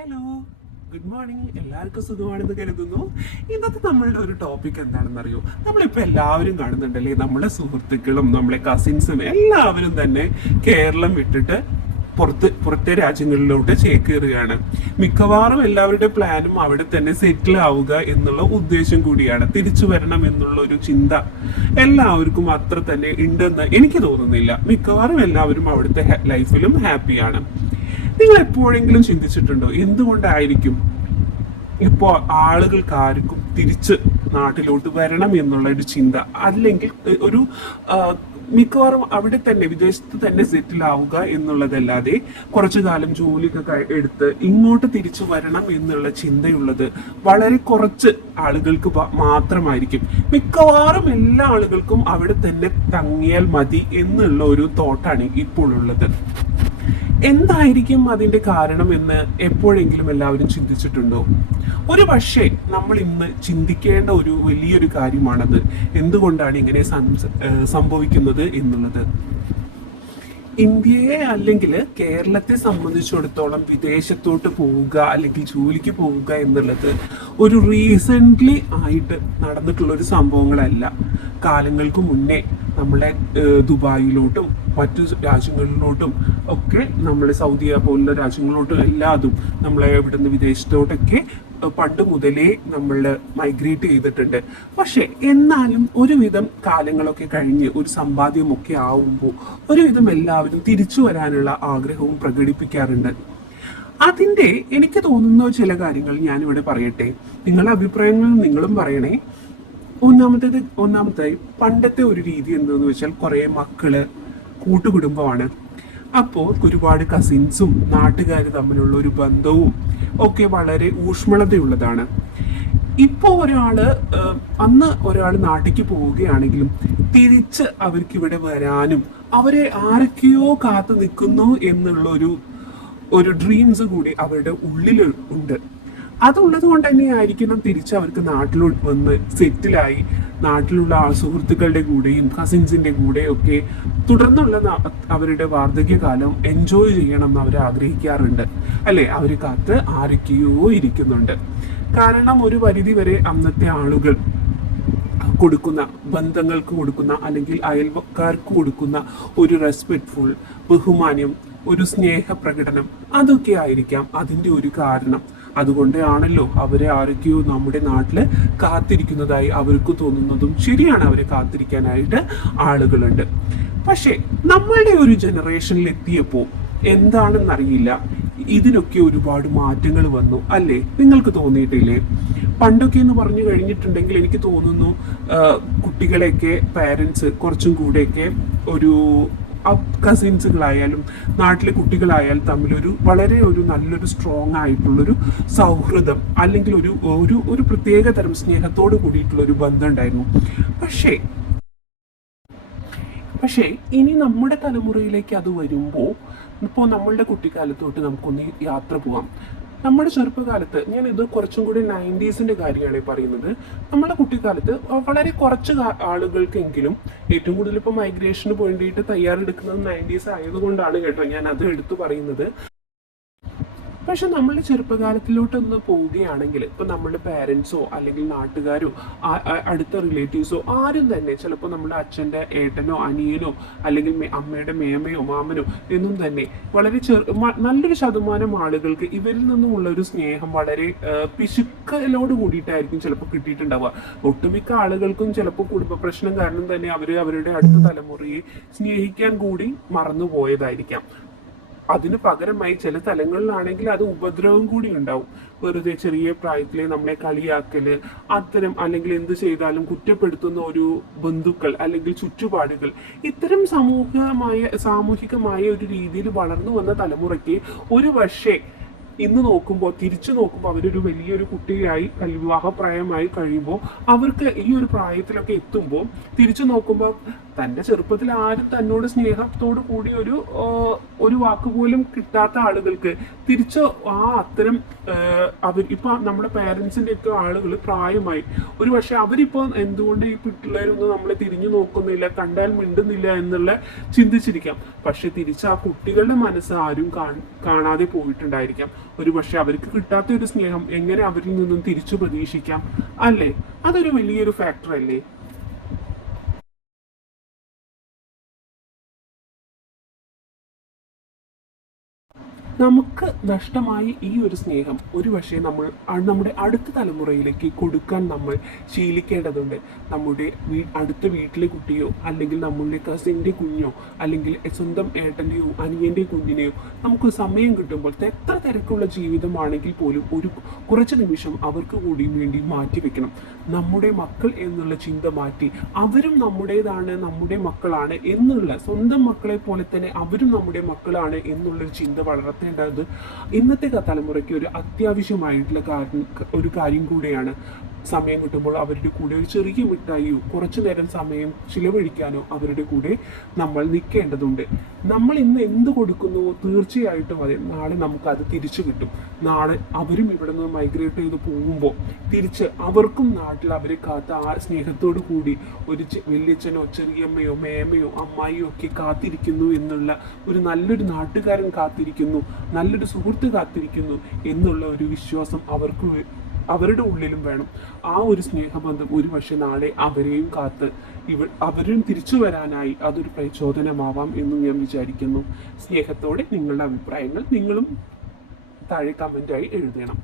Hello, good morning. എല്ലാവർക്കും സുഖമാണെന്ന് കരുതുന്നു. ഇന്നത്തെ നമ്മളുടെ ഒരു ടോപ്പിക് എന്താണെന്നറിയോ? നമ്മളിപ്പോൾ എല്ലാവരും കാണുന്നുണ്ടല്ലേ, നമ്മളെ സുഹൃത്തുക്കളും നമ്മളെ കസിൻസും എല്ലാവരും തന്നെ കേരളം വിട്ടിട്ട് പുറത്തെ രാജ്യങ്ങളിലോട്ട് ചേക്കേറുകയാണ്. മിക്കവാറും എല്ലാവരുടെ പ്ലാനും അവിടെ തന്നെ സെറ്റിൽ ആവുക എന്നുള്ള ഉദ്ദേശം കൂടിയാണ്. തിരിച്ചു വരണം എന്നുള്ള ഒരു ചിന്ത എല്ലാവർക്കും അത്ര തന്നെ ഉണ്ടെന്ന് എനിക്ക് തോന്നുന്നില്ല. മിക്കവാറും എല്ലാവരും അവിടുത്തെ ലൈഫിലും ഹാപ്പിയാണ്. നിങ്ങൾ എപ്പോഴെങ്കിലും ചിന്തിച്ചിട്ടുണ്ടോ എന്തുകൊണ്ടായിരിക്കും ഇപ്പോൾ ആളുകൾക്ക് ആർക്കും തിരിച്ച് നാട്ടിലോട്ട് വരണം എന്നുള്ള ഒരു ചിന്ത? അല്ലെങ്കിൽ ഒരു മിക്കവാറും അവിടെ തന്നെ വിദേശത്ത് തന്നെ സെറ്റിൽ ആവുക എന്നുള്ളതല്ലാതെ കുറച്ചു കാലം ജോലിയൊക്കെ എടുത്ത് ഇങ്ങോട്ട് തിരിച്ചു വരണം എന്നുള്ള ചിന്തയുള്ളത് വളരെ കുറച്ച് ആളുകൾക്ക് മാത്രമായിരിക്കും. മിക്കവാറും എല്ലാ ആളുകൾക്കും അവിടെ തന്നെ തങ്ങിയാൽ മതി എന്നുള്ള ഒരു തോട്ടാണ് ഇപ്പോൾ ഉള്ളത്. എന്തായിരിക്കും അതിന്റെ കാരണം എന്ന് എപ്പോഴെങ്കിലും എല്ലാവരും ചിന്തിച്ചിട്ടുണ്ടോ? ഒരു പക്ഷേ നമ്മൾ ഇന്ന് ചിന്തിക്കേണ്ട ഒരു വലിയൊരു കാര്യമാണത്. എന്തുകൊണ്ടാണ് ഇങ്ങനെ സംഭവിക്കുന്നത് എന്നുള്ളത്. ഇന്ത്യയെ അല്ലെങ്കിൽ കേരളത്തെ സംബന്ധിച്ചിടത്തോളം വിദേശത്തോട്ട് പോവുക അല്ലെങ്കിൽ ജോലിക്ക് പോവുക എന്നുള്ളത് ഒരു റീസെൻ്റ്ലി ആയിട്ട് നടന്നിട്ടുള്ള ഒരു സംഭവങ്ങളല്ല. കാലങ്ങൾക്ക് മുന്നേ നമ്മളെ ദുബായിലോട്ടും മറ്റു രാജ്യങ്ങളിലോട്ടും ഒക്കെ നമ്മളെ സൗദി പോലുള്ള രാജ്യങ്ങളിലോട്ടും എല്ലാതും നമ്മളെ ഇവിടുന്ന് വിദേശത്തോട്ടൊക്കെ പണ്ട് മുതലേ നമ്മൾ മൈഗ്രേറ്റ് ചെയ്തിട്ടുണ്ട്. പക്ഷെ എന്നാലും ഒരുവിധം കാലങ്ങളൊക്കെ കഴിഞ്ഞ് ഒരു സമ്പാദ്യമൊക്കെ ആവുമ്പോൾ ഒരുവിധം എല്ലാവരും തിരിച്ചു വരാനുള്ള ആഗ്രഹവും പ്രകടിപ്പിക്കാറുണ്ട്. അതിൻ്റെ എനിക്ക് തോന്നുന്ന ചില കാര്യങ്ങൾ ഞാനിവിടെ പറയട്ടെ. നിങ്ങളുടെ അഭിപ്രായങ്ങൾ നിങ്ങളും പറയണേ. ഒന്നാമതായി പണ്ടത്തെ ഒരു രീതി എന്താണെന്ന് വെച്ചാൽ കുറേ മക്കള് കൂട്ടുകുടുംബമാണ്. അപ്പോൾ ഒരുപാട് കസിൻസും നാട്ടുകാർ തമ്മിലുള്ള ഒരു ബന്ധവും ഒക്കെ വളരെ ഊഷ്മളതയുള്ളതാണ്. ഇപ്പോൾ അന്ന് ഒരാൾ നാട്ടിലേക്ക് പോവുകയാണെങ്കിലും തിരിച്ച് അവർക്ക് ഇവിടെ വരാനും അവരെ ആരൊക്കെയോ കാത്തു നിൽക്കുന്നു എന്നുള്ള ഒരു ഡ്രീംസ് കൂടി അവരുടെ ഉള്ളിൽ ഉണ്ട്. അതുള്ളത് കൊണ്ട് തന്നെ ആയിരിക്കണം തിരിച്ച് അവർക്ക് നാട്ടിലോട്ട് വന്ന് സെറ്റിലായി നാട്ടിലുള്ള സുഹൃത്തുക്കളുടെ കൂടെയും കസിൻസിന്റെ കൂടെയും ഒക്കെ തുടർന്നുള്ള അവരുടെ വാർദ്ധക്യകാലം എൻജോയ് ചെയ്യണം എന്ന് അവർ ആഗ്രഹിക്കാറുണ്ട് അല്ലെ. അവർ കാത്ത് ആരൊക്കെയോ ഇരിക്കുന്നുണ്ട്. കാരണം ഒരു പരിധി വരെ അന്നത്തെ ആളുകൾ കൊടുക്കുന്ന ബന്ധങ്ങൾക്ക് കൊടുക്കുന്ന അല്ലെങ്കിൽ അയൽക്കാർക്ക് കൊടുക്കുന്ന ഒരു റെസ്പെക്ട്ഫുൾ ബഹുമാന്യം, ഒരു സ്നേഹ പ്രകടനം, അതൊക്കെ ആയിരിക്കാം അതിൻ്റെ ഒരു കാരണം. അതുകൊണ്ടാണല്ലോ അവരെ ആരൊക്കെയോ നമ്മുടെ നാട്ടില് കാത്തിരിക്കുന്നതായി അവർക്ക് തോന്നുന്നതും. ശരിയാണ്, അവരെ കാത്തിരിക്കാനായിട്ട് ആളുകളുണ്ട്. പക്ഷെ നമ്മളുടെ ഒരു ജനറേഷനിൽ എത്തിയപ്പോൾ എന്താണെന്നറിയില്ല, ഇതിനൊക്കെ ഒരുപാട് മാറ്റങ്ങൾ വന്നു അല്ലേ? നിങ്ങൾക്ക് തോന്നിയിട്ടില്ലേ? പണ്ടൊക്കെ എന്ന് പറഞ്ഞു കഴിഞ്ഞിട്ടുണ്ടെങ്കിൽ എനിക്ക് തോന്നുന്നു കുട്ടികളെയൊക്കെ പാരൻസ് കുറച്ചും കൂടെയൊക്കെ ഒരു കസിൻസുകളായാലും നാട്ടിലെ കുട്ടികളായാലും തമ്മിലൊരു വളരെ നല്ലൊരു സ്ട്രോങ് ആയിട്ടുള്ളൊരു സൗഹൃദം അല്ലെങ്കിൽ ഒരു പ്രത്യേക തരം സ്നേഹത്തോട് കൂടിയിട്ടുള്ള ഒരു ബന്ധം ഉണ്ടായിരുന്നു. പക്ഷേ ഇനി നമ്മുടെ തലമുറയിലേക്ക് അത് വരുമ്പോൾ, ഇപ്പോൾ നമ്മളുടെ കുട്ടിക്കാലത്തോട്ട് നമുക്കൊന്ന് യാത്ര പോവാം. നമ്മുടെ ചെറുപ്പകാലത്ത്, ഞാൻ ഇത് കുറച്ചും കൂടി 90s കാര്യമാണ് പറയുന്നത്. നമ്മുടെ കുട്ടിക്കാലത്ത് വളരെ കുറച്ച് ആളുകൾക്കെങ്കിലും, ഏറ്റവും കൂടുതൽ ഇപ്പോൾ മൈഗ്രേഷന് വേണ്ടിയിട്ട് തയ്യാറെടുക്കുന്നത് 90s ആയതുകൊണ്ടാണ് കേട്ടോ ഞാൻ അത് എടുത്തു പറയുന്നത്. പക്ഷെ നമ്മളുടെ ചെറുപ്പകാലത്തിലോട്ടൊന്ന് പോവുകയാണെങ്കിൽ ഇപ്പോൾ നമ്മുടെ പാരൻസോ അല്ലെങ്കിൽ നാട്ടുകാരോ അടുത്ത റിലേറ്റീവ്സോ ആരും തന്നെ, ചിലപ്പോൾ നമ്മുടെ അച്ഛൻ്റെ ഏട്ടനോ അനിയനോ അല്ലെങ്കിൽ അമ്മയുടെ മേമയോ മാമനോ എന്നും തന്നെ വളരെ നല്ലൊരു ശതമാനം ആളുകൾക്ക് ഇവരിൽ നിന്നുമുള്ള ഒരു സ്നേഹം വളരെ പിശുക്കലോട് കൂടിയിട്ടായിരിക്കും ചിലപ്പോൾ കിട്ടിയിട്ടുണ്ടാവുക. ഒട്ടുമിക്ക ആളുകൾക്കും ചിലപ്പോൾ കുടുംബ പ്രശ്നം കാരണം തന്നെ അവരുടെ അടുത്ത തലമുറയെ സ്നേഹിക്കാൻ കൂടി മറന്നുപോയതായിരിക്കാം. അതിന് പകരമായി ചില സ്ഥലങ്ങളിലാണെങ്കിൽ അത് ഉപദ്രവം കൂടി ഉണ്ടാവും. വെറുതെ ചെറിയ പ്രായത്തിലെ നമ്മളെ കളിയാക്കല്, അത്തരം അല്ലെങ്കിൽ എന്ത് ചെയ്താലും കുറ്റപ്പെടുത്തുന്ന ഒരു ബന്ധുക്കൾ അല്ലെങ്കിൽ ചുറ്റുപാടുകൾ, ഇത്തരം സാമൂഹികമായ ഒരു രീതിയിൽ വളർന്നു വന്ന തലമുറയ്ക്ക് ഒരു പക്ഷേ ഇന്ന് തിരിച്ചു നോക്കുമ്പോൾ അവരൊരു വലിയൊരു കുട്ടിയായി വിവാഹ പ്രായമായി കഴിയുമ്പോൾ അവർക്ക് ഈ ഒരു പ്രായത്തിലൊക്കെ എത്തുമ്പോൾ തിരിച്ചു നോക്കുമ്പോൾ തന്റെ ചെറുപ്പത്തിൽ ആരും തന്നോട് സ്നേഹത്തോടു കൂടി ഒരു വാക്ക് പോലും കിട്ടാത്ത ആളുകൾക്ക് തിരിച്ച് അത്തരം അവർ ഇപ്പൊ നമ്മുടെ പേരൻസിന്റെ ഒക്കെ ആളുകൾ പ്രായമായി, ഒരു പക്ഷെ അവരിപ്പോ എന്തുകൊണ്ട് ഈ പിള്ളേരൊന്നും നമ്മളെ തിരിഞ്ഞു നോക്കുന്നില്ല, കണ്ടാൽ മിണ്ടുന്നില്ല എന്നുള്ള ചിന്തിച്ചിരിക്കാം. പക്ഷെ തിരിച്ച് ആ കുട്ടികളുടെ മനസ്സ് ആരും കാണാതെ പോയിട്ടുണ്ടായിരിക്കാം. ഒരു പക്ഷെ അവർക്ക് കിട്ടാത്ത ഒരു സ്നേഹം എങ്ങനെ അവരിൽ നിന്നും തിരിച്ചു പ്രതീക്ഷിക്കാം അല്ലേ? അതൊരു വലിയൊരു ഫാക്ടർ അല്ലേ? നമുക്ക് നഷ്ടമായ ഈ ഒരു സ്നേഹം ഒരു പക്ഷേ നമ്മുടെ അടുത്ത തലമുറയിലേക്ക് കൊടുക്കാൻ നമ്മൾ ശീലിക്കേണ്ടതുണ്ട്. നമ്മുടെ അടുത്ത വീട്ടിലെ കുട്ടിയോ അല്ലെങ്കിൽ നമ്മളുടെ കസിൻ്റെ കുഞ്ഞോ അല്ലെങ്കിൽ സ്വന്തം ഏട്ടൻ്റെയോ അനിയൻ്റെ കുഞ്ഞിനെയോ നമുക്ക് സമയം കിട്ടുമ്പോൾ എത്ര തിരക്കുള്ള ജീവിതമാണെങ്കിൽ പോലും കുറച്ച് നിമിഷം അവർക്ക് കൂടി വേണ്ടി മാറ്റിവെക്കണം. നമ്മുടെ മക്കൾ എന്നുള്ള ചിന്ത മാറ്റി അവരും നമ്മുടേതാണ്, നമ്മുടെ മക്കളാണ് എന്നുള്ള, സ്വന്തം മക്കളെ പോലെ തന്നെ അവരും നമ്മുടെ മക്കളാണ് എന്നുള്ളൊരു ചിന്ത വളർത്തേണ്ടത് ഇന്നത്തെ തലമുറയ്ക്ക് ഒരു അത്യാവശ്യമായിട്ടുള്ള ഒരു കാര്യം കൂടെയാണ്. സമയം കിട്ടുമ്പോൾ അവരുടെ കൂടെ ഒരു ചെറിയ മിഠായിയോ കുറച്ചു നേരം സമയം ചിലവഴിക്കാനോ അവരുടെ കൂടെ നമ്മൾ നിൽക്കേണ്ടതുണ്ട്. നമ്മൾ ഇന്ന് എന്ത് കൊടുക്കുന്നുവോ തീർച്ചയായിട്ടും അതെ നാളെ നമുക്ക് അത് തിരിച്ചു കിട്ടും. നാളെ അവരും ഇവിടെ നിന്ന് മൈഗ്രേറ്റ് ചെയ്ത് പോകുമ്പോൾ തിരിച്ച് അവർക്കും നാട്ടിൽ അവരെ കാത്ത ആ സ്നേഹത്തോടു കൂടി ഒരു വല്യച്ഛനോ ചെറിയമ്മയോ മേമയോ അമ്മായിയോ ഒക്കെ കാത്തിരിക്കുന്നു എന്നുള്ള നല്ലൊരു നാട്ടുകാരൻ കാത്തിരിക്കുന്നു, നല്ലൊരു സുഹൃത്ത് കാത്തിരിക്കുന്നു എന്നുള്ള ഒരു വിശ്വാസം അവരുടെ ഉള്ളിലും വേണം. ആ ഒരു സ്നേഹബന്ധം ഒരു പക്ഷെ നാളെ അവരെയും കാത്ത് അവരും തിരിച്ചു വരാനായി അതൊരു പ്രചോദനമാവാം എന്നും ഞാൻ വിചാരിക്കുന്നു. സ്നേഹത്തോടെ നിങ്ങളുടെ അഭിപ്രായങ്ങൾ നിങ്ങളും താഴെ കമൻ്റായി എഴുതണം.